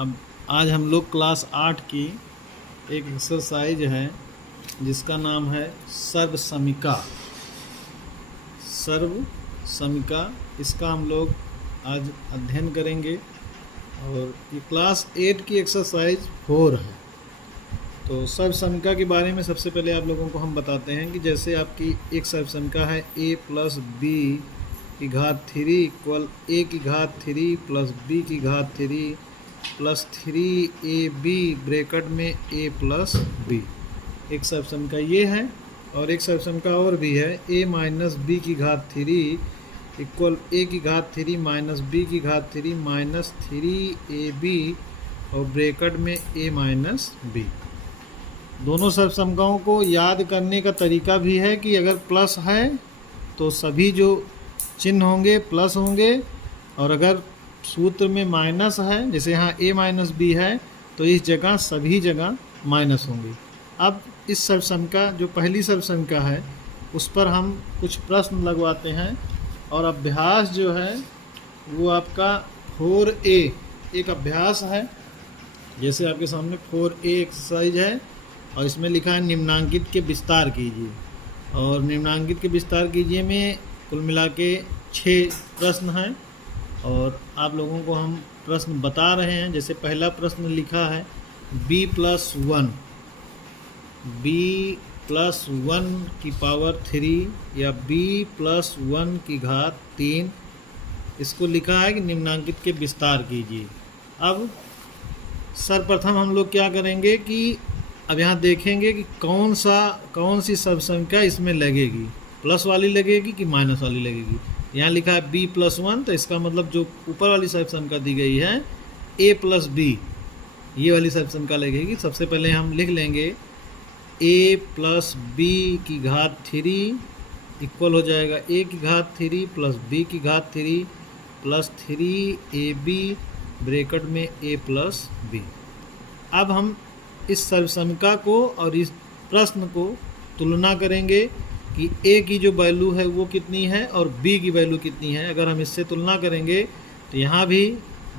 अब आज हम लोग क्लास 8 की एक एक्सरसाइज है जिसका नाम है सर्व समीका। सर्व समीका इसका हम लोग आज अध्ययन करेंगे और ये क्लास 8 की एक्सरसाइज 4 है। तो सर्व समीका के बारे में सबसे पहले आप लोगों को हम बताते हैं कि जैसे आपकी एक सर्व समीका है a प्लस बी की घात 3 इक्वल a की घात 3 प्लस b की घात 3 प्लस 3ab ब्रैकेट में a प्लस b। एक सर्व समीका ये है और एक सर्व समीका और भी है a माइनस बी की घात 3 इक्वल a की घात 3 माइनस b की घात 3 माइनस 3ab और ब्रैकेट में a माइनस b। दोनों सर्व समीकाओं को याद करने का तरीका भी है कि अगर प्लस है तो सभी जो चिन्ह होंगे प्लस होंगे, और अगर सूत्र में माइनस है जैसे यहाँ a माइनस बी है तो इस जगह सभी जगह माइनस होंगे। अब इस सर्व समीका जो पहली सर्व समीका है उस पर हम कुछ प्रश्न लगवाते हैं और अभ्यास जो है वो आपका 4a एक अभ्यास है। जैसे आपके सामने 4a एक्सरसाइज है और इसमें लिखा है निम्नांकित के विस्तार कीजिए, और निम्नांकित के विस्तार कीजिए में कुल मिला के 6 प्रश्न हैं और आप लोगों को हम प्रश्न बता रहे हैं। जैसे पहला प्रश्न लिखा है b प्लस 1 की पावर 3 या b प्लस 1 की घात 3, इसको लिखा है कि निम्नांकित के विस्तार कीजिए। अब सर्वप्रथम हम लोग क्या करेंगे कि अब यहाँ देखेंगे कि कौन सी सर्व समीका इसमें लगेगी, प्लस वाली लगेगी कि माइनस वाली लगेगी। यहाँ लिखा है b प्लस 1 तो इसका मतलब जो ऊपर वाली सर्व समीका दी गई है a प्लस बी, ये वाली सर्व समीका लगेगी। सबसे पहले हम लिख लेंगे a प्लस बी की घात 3 इक्वल हो जाएगा a की घात 3 प्लस b की घात 3 प्लस 3ab ब्रैकेट में a प्लस बी। अब हम इस सर्व समीका को और इस प्रश्न को तुलना करेंगे कि a की जो वैल्यू है वो कितनी है और b की वैल्यू कितनी है। अगर हम इससे तुलना करेंगे तो यहाँ भी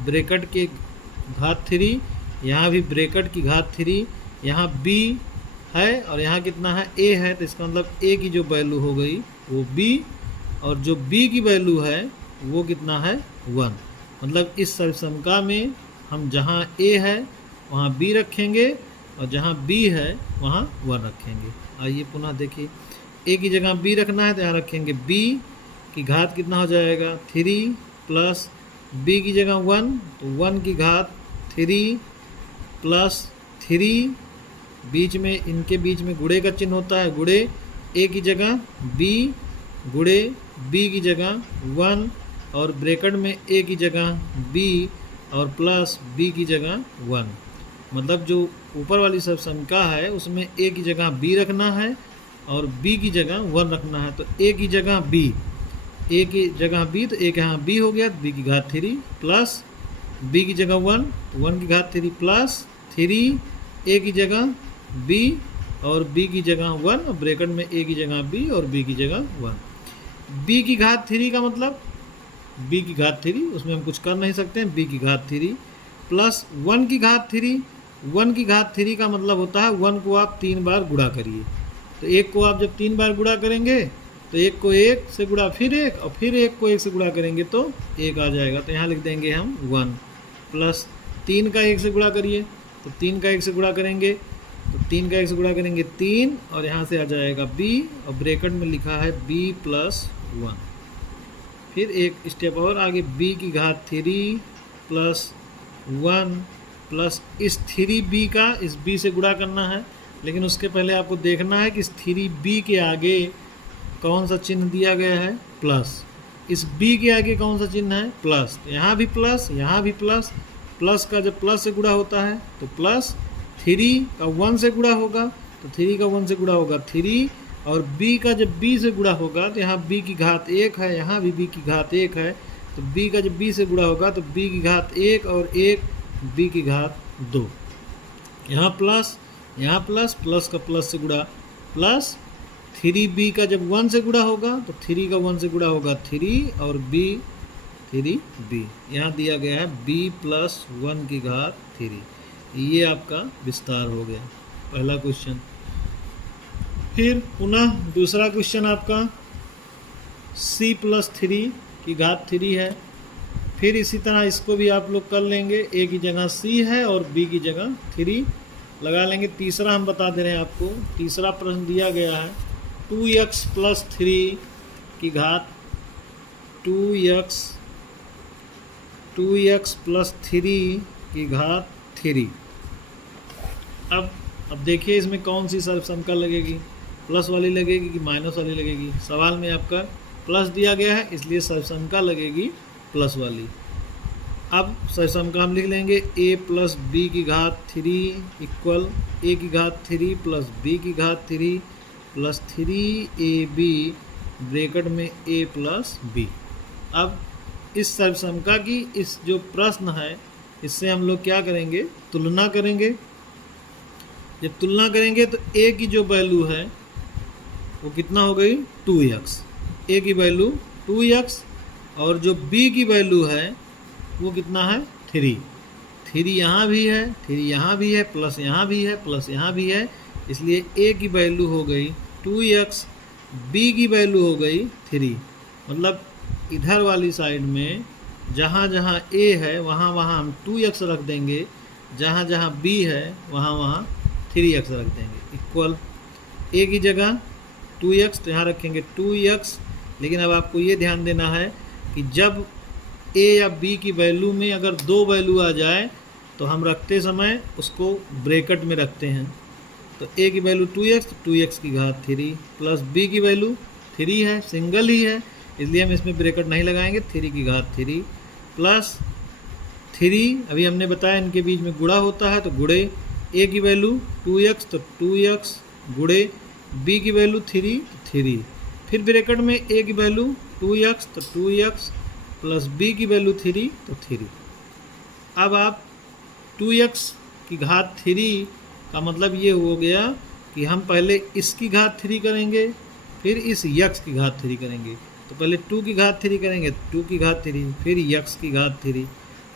ब्रैकेट के घात 3, यहाँ भी ब्रैकेट की घात 3, यहाँ b है और यहाँ कितना है a है, तो इसका मतलब a की जो वैल्यू हो गई वो b और जो b की वैल्यू है वो कितना है 1। मतलब इस सर्व समीका में हम जहाँ a है वहाँ b रखेंगे और जहाँ b है वहाँ 1 रखेंगे। आइए पुनः देखिए, a की जगह b रखना है तो यहाँ रखेंगे b की घात कितना हो जाएगा 3 प्लस b की जगह 1 तो 1 की घात 3 प्लस 3, बीच में इनके बीच में गुणे का चिन्ह होता है, गुणे a की जगह b गुणे b की जगह 1 और ब्रैकेट में a की जगह b और प्लस b की जगह 1। मतलब जो ऊपर वाली सर्व समीका है उसमें a की जगह b रखना है और b की जगह 1 रखना है। तो a की जगह b तो a के यहाँ b हो गया b की घात 3 प्लस b की जगह 1 की घात 3 प्लस 3 a की जगह b और b की जगह 1 और ब्रैकेट में a की जगह b और b की जगह 1। b की घात 3 का मतलब b की घात 3, उसमें हम कुछ कर नहीं सकते हैं, b की घात 3 प्लस 1 की घात 3। 1 की घात 3 का मतलब होता है 1 को आप 3 बार गुणा करिए, तो 1 को आप जब 3 बार गुणा करेंगे तो 1 को 1 से गुणा फिर 1 और फिर 1 को 1 से गुणा करेंगे तो 1 आ जाएगा। तो यहाँ लिख देंगे हम 1 प्लस 3 का 1 से गुणा करिए तो 3 का 1 से गुणा करेंगे तो 3 का 1 से गुणा करेंगे 3 और यहाँ से आ जाएगा b और ब्रैकेट में लिखा है b प्लस 1। फिर एक स्टेप और आगे b की घात 3 प्लस 1 प्लस इस 3b का इस b से गुणा करना है, लेकिन उसके पहले आपको देखना है कि इस 3b के आगे कौन सा चिन्ह दिया गया है प्लस, इस b के आगे कौन सा चिन्ह है प्लस, यहाँ भी प्लस यहाँ भी प्लस। प्लस का जब प्लस से गुणा होता है तो प्लस 3 का 1 से गुणा होगा तो 3 का 1 से गुणा होगा 3 और b का जब b से गुणा होगा तो यहाँ b की घात 1 है, यहाँ भी b की घात 1 है, तो b का जब b से गुणा होगा तो b की घात 1 और 1 b की घात 2। यहाँ प्लस प्लस का प्लस से गुणा प्लस 3b का जब 1 से गुणा होगा तो 3 का 1 से गुणा होगा 3 और b 3b। यहाँ दिया गया है b प्लस 1 की घात 3। ये आपका विस्तार हो गया पहला क्वेश्चन। फिर पुनः दूसरा क्वेश्चन आपका c प्लस 3 की घात 3 है। फिर इसी तरह इसको भी आप लोग कर लेंगे, a की जगह c है और b की जगह 3 लगा लेंगे। तीसरा हम बता दे रहे हैं आपको, तीसरा प्रश्न दिया गया है 2x प्लस 3 की घात 2x प्लस 3 की घात 3। अब देखिए इसमें कौन सी सर्वसंख्या लगेगी, प्लस वाली लगेगी कि माइनस वाली लगेगी। सवाल में आपका प्लस दिया गया है इसलिए सर्वसंख्या लगेगी प्लस वाली। अब सर्वसंख्या हम लिख लेंगे a प्लस बी की घात 3 इक्वल a की घात 3 प्लस b की घात 3 प्लस 3ab ब्रैकेट में a प्लस b। अब इस सर्वसंख्या की इस जो प्रश्न है इससे हम लोग क्या करेंगे, तुलना करेंगे। जब तुलना करेंगे तो a की जो वैल्यू है वो कितना हो गई 2x, a की वैल्यू 2x और जो b की वैल्यू है वो कितना है 3 यहाँ भी है, 3 यहाँ भी है, प्लस यहाँ भी है, प्लस यहाँ भी है, इसलिए a की वैल्यू हो गई 2x, b की वैल्यू हो गई 3। मतलब इधर वाली साइड में जहाँ जहाँ a है वहाँ वहाँ हम 2x रख देंगे, जहाँ जहाँ b है वहाँ वहाँ 3x रख देंगे। इक्वल a की जगह 2x तो यहाँ रखेंगे 2x। लेकिन अब आपको ये ध्यान देना है कि जब a या b की वैल्यू में अगर दो वैल्यू आ जाए तो हम रखते समय उसको ब्रैकेट में रखते हैं। तो a की वैल्यू 2x, 2x की घात 3 प्लस b की वैल्यू 3 है, सिंगल ही है इसलिए हम इसमें ब्रैकेट नहीं लगाएंगे। 3 की घात 3 प्लस 3, अभी हमने बताया इनके बीच में गुणा होता है तो गुणे a की वैल्यू 2x तो 2x गुणे b की वैल्यू 3, फिर ब्रैकेट में a की वैल्यू 2x तो 2x प्लस b की वैल्यू 3 तो 3। अब आप 2x की घात 3 का मतलब ये हो गया कि हम पहले इसकी घात 3 करेंगे फिर इस x की घात 3 करेंगे। तो पहले 2 की घात 3 करेंगे, 2 की घात 3 फिर x की घात 3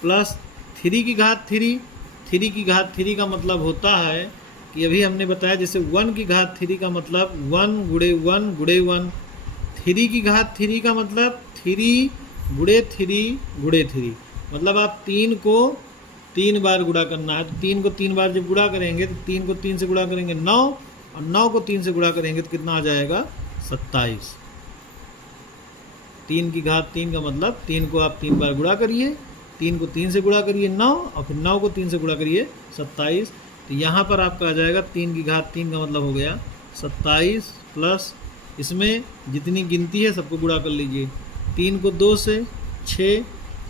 प्लस 3 की घात 3। 3 की घात 3 का मतलब होता है कि अभी हमने बताया जैसे 1 की घात 3 का मतलब 1 गुणे 1 गुणे 1। 3 की घात 3 का मतलब 3 गुणे 3 गुणे 3, मतलब आप 3 को 3 बार गुणा करना है। तो 3 को 3 बार जब गुणा करेंगे तो 3 को 3 से गुणा करेंगे 9 और 9 को 3 से गुणा करेंगे तो कितना आ जाएगा 27। 3 की घात 3 का मतलब 3 को आप 3 बार गुणा करिए, 3 को 3 से गुणा करिए 9 और फिर 9 को 3 से गुणा करिए 27। तो यहाँ पर आपका आ जाएगा 3 की घात 3 का मतलब हो गया 27 प्लस इसमें जितनी गिनती है सबको गुणा कर लीजिए। 3 को 2 से 6,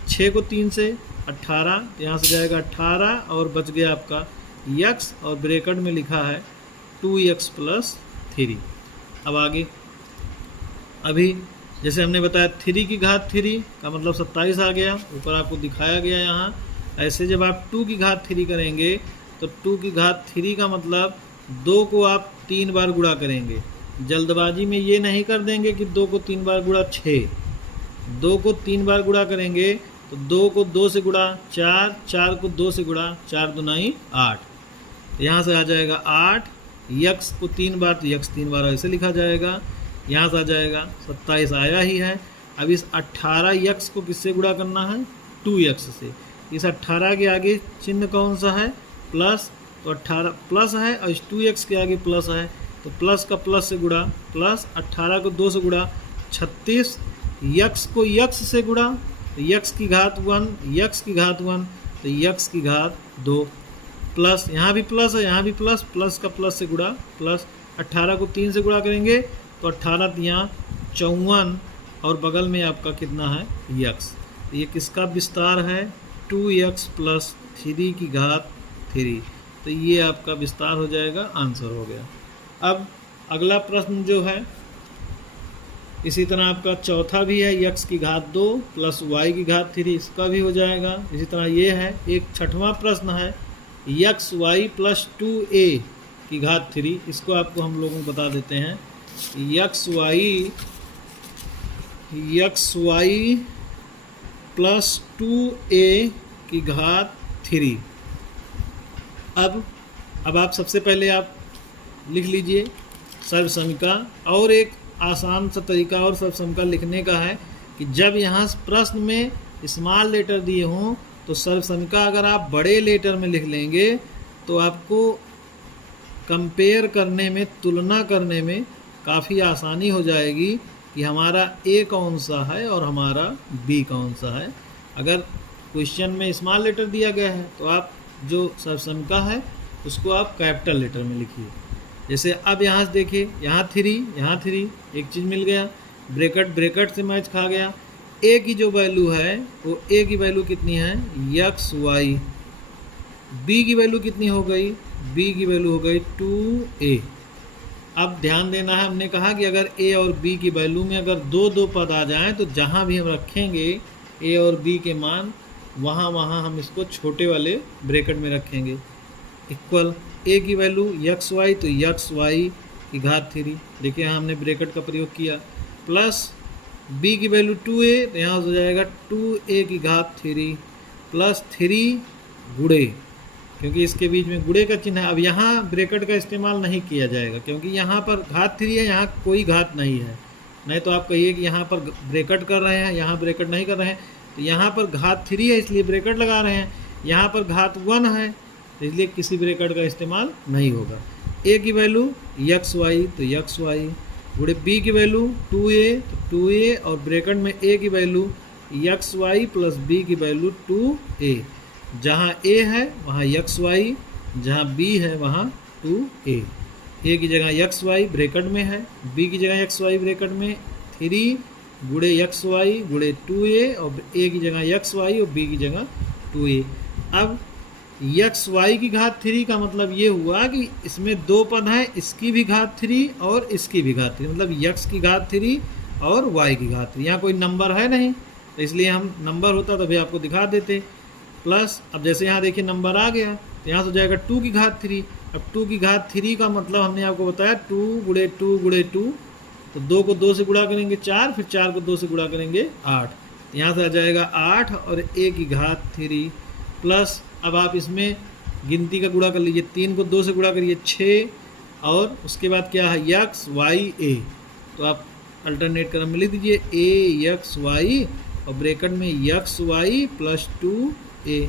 6 को 3 से 18, यहाँ से जाएगा 18 और बच गया आपका x और ब्रैकेट में लिखा है 2x प्लस 3। अब आगे अभी जैसे हमने बताया 3 की घात 3 का मतलब 27 आ गया, ऊपर आपको दिखाया गया यहाँ। ऐसे जब आप 2 की घात 3 करेंगे तो 2 की घात 3 का मतलब 2 को आप 3 बार गुणा करेंगे। जल्दबाजी में ये नहीं कर देंगे कि 2 को 3 बार गुणा 6, 2 को 3 बार गुणा करेंगे तो 2 को 2 से गुणा 4, 4 को 2 से गुणा 4 दूनी 8। यहाँ से आ जाएगा 8, x को 3 बार तो x 3 बार ऐसे लिखा जाएगा। यहाँ से आ जाएगा 27 आया ही है। अब इस 18x को किससे गुणा करना है 2x से। इस 18 के आगे चिन्ह कौन सा है प्लस, तो 18 प्लस है और इस 2x के आगे प्लस है तो प्लस का प्लस से गुणा, प्लस 18 को 2 से गुणा 36, x को x से गुणा तो x की घात 1, x की घात 1 तो x की घात 2 प्लस यहाँ भी प्लस है यहाँ भी प्लस, प्लस का प्लस से गुणा प्लस 18 को 3 से गुणा करेंगे तो 18 यहाँ 54 और बगल में आपका कितना है x। तो ये किसका विस्तार है 2x प्लस 3 की घात 3। तो ये आपका विस्तार हो जाएगा, आंसर हो गया। अब अगला प्रश्न जो है इसी तरह आपका चौथा भी है x की घात 2 प्लस y की घात 3, इसका भी हो जाएगा। इसी तरह ये है एक छठवां प्रश्न है x y प्लस 2a की घात 3, इसको आपको हम लोगों को बता देते हैं। x y प्लस 2a की घात 3। अब आप सबसे पहले आप लिख लीजिए सर्वसमीका। और एक आसान सा तरीका और सर्वसमीका लिखने का है कि जब यहाँ प्रश्न में स्मॉल लेटर दिए हों तो सर्वसमीका अगर आप बड़े लेटर में लिख लेंगे तो आपको कंपेयर करने में, तुलना करने में काफ़ी आसानी हो जाएगी कि हमारा ए कौन सा है और हमारा बी कौन सा है। अगर क्वेश्चन में स्मॉल लेटर दिया गया है तो आप जो सर्वसमीका है उसको आप कैपिटल लेटर में लिखिए। जैसे अब यहाँ से देखिए, यहाँ 3, एक चीज़ मिल गया, ब्रैकेट से मैच खा गया। ए की जो वैल्यू है वो ए की वैल्यू कितनी है यक्स वाई। बी की वैल्यू कितनी हो गई, बी की वैल्यू हो गई 2a। अब ध्यान देना है, हमने कहा कि अगर ए और बी की वैल्यू में अगर दो पद आ जाएं तो जहाँ भी हम रखेंगे ए और बी के मान वहाँ हम इसको छोटे वाले ब्रैकेट में रखेंगे। इक्वल ए की वैल्यू यक्स वाई तो यक्स वाई की घात 3, देखिए यहाँ हमने ब्रैकेट का प्रयोग किया, प्लस बी की वैल्यू 2a तो यहाँ हो जाएगा 2a की घात 3 प्लस 3 गुणे, क्योंकि इसके बीच में गुणे का चिन्ह है। अब यहाँ ब्रैकेट का इस्तेमाल नहीं किया जाएगा क्योंकि यहाँ पर घात 3 है, यहाँ कोई घात नहीं है। नहीं तो आप कहिए कि यहाँ पर ब्रैकेट कर रहे हैं, यहाँ ब्रैकेट नहीं कर रहे हैं, तो यहाँ पर घात 3 है इसलिए ब्रैकेट लगा रहे हैं, यहाँ पर घात 1 है तो इसलिए किसी ब्रैकेट का इस्तेमाल नहीं होगा। ए की वैल्यू यक्स वाई तो यक्स वाई गुणे बी की वैल्यू 2a तो 2a और ब्रैकेट में ए की value x y plus B की वैल्यू 2a। जहाँ a है वहाँ यक्स वाई, जहाँ b है वहाँ 2a। a की जगह यक्स वाई ब्रैकेट में है, b की जगह यक्स वाई ब्रैकेट में 3 गुणे यक्स वाई गुणे 2a और a की जगह यक्स वाई और b की जगह 2a। अब यक्स वाई की घात 3 का मतलब ये हुआ कि इसमें दो पद हैं, इसकी भी घात 3 और इसकी भी घात 3, मतलब यक्स की घात 3 और वाई की घात 3। यहाँ कोई नंबर है नहीं तो इसलिए हम नंबर होता तो भी आपको दिखा देते। प्लस अब जैसे यहाँ देखिए नंबर आ गया तो यहाँ से हो जाएगा 2 की घात 3। अब 2 की घात 3 का मतलब हमने आपको बताया 2 गुणे 2 गुणे 2, तो 2 को 2 से गुणा करेंगे 4, फिर 4 को 2 से गुणा करेंगे 8, तो यहाँ से आ जाएगा 8 और a की घात 3 प्लस अब आप इसमें गिनती का गुणा कर लीजिए, 3 को 2 से गुणा करिए 6 और उसके बाद क्या है यक्स वाई ए, तो आप अल्टरनेट क्रम में लिख दीजिए ए यक्स वाई और ब्रैकेट में यक्स वाई प्लस 2a।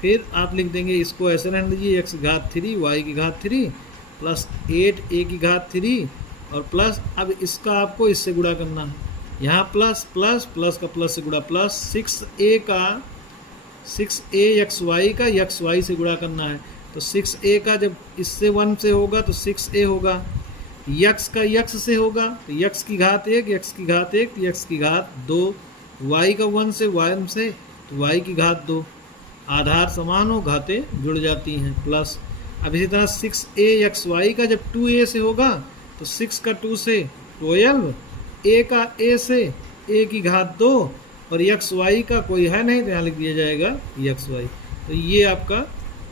फिर आप लिख देंगे इसको ऐसे रहने दीजिए यक्स की घात 3 वाई की घात 3 प्लस 8a की घात 3 और प्लस अब इसका आपको इससे गुणा करना है, यहाँ प्लस प्लस प्लस का प्लस से गुणा प्लस 6a यक्स वाई का यक्स वाई से गुणा करना है, तो 6a का जब इससे 1 से होगा तो 6a होगा, यक्स का यक्स से होगा तो यक्स की घात 1 यक्स की घात 1 यक्स की घात 2, वाई का 1 से तो वाई की घात 2, आधार समान हो घातें जुड़ जाती हैं प्लस। अब इसी तरह 6a यक्स वाई का जब 2a से होगा तो 6 का 2 से 12, a का a से a की घात 2 और यक्स वाई का कोई है नहीं तो यहाँ लिख दिया जाएगा यक्स वाई। तो ये आपका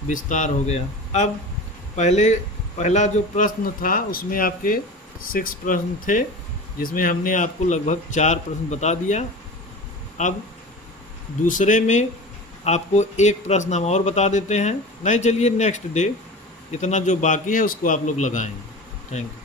विस्तार हो गया। अब पहला जो प्रश्न था उसमें आपके 6 प्रश्न थे जिसमें हमने आपको लगभग 4 प्रश्न बता दिया। अब दूसरे में आपको एक प्रश्न हम और बता देते हैं, नहीं चलिए नेक्स्ट डे इतना जो बाकी है उसको आप लोग लगाएंगे। Thank you.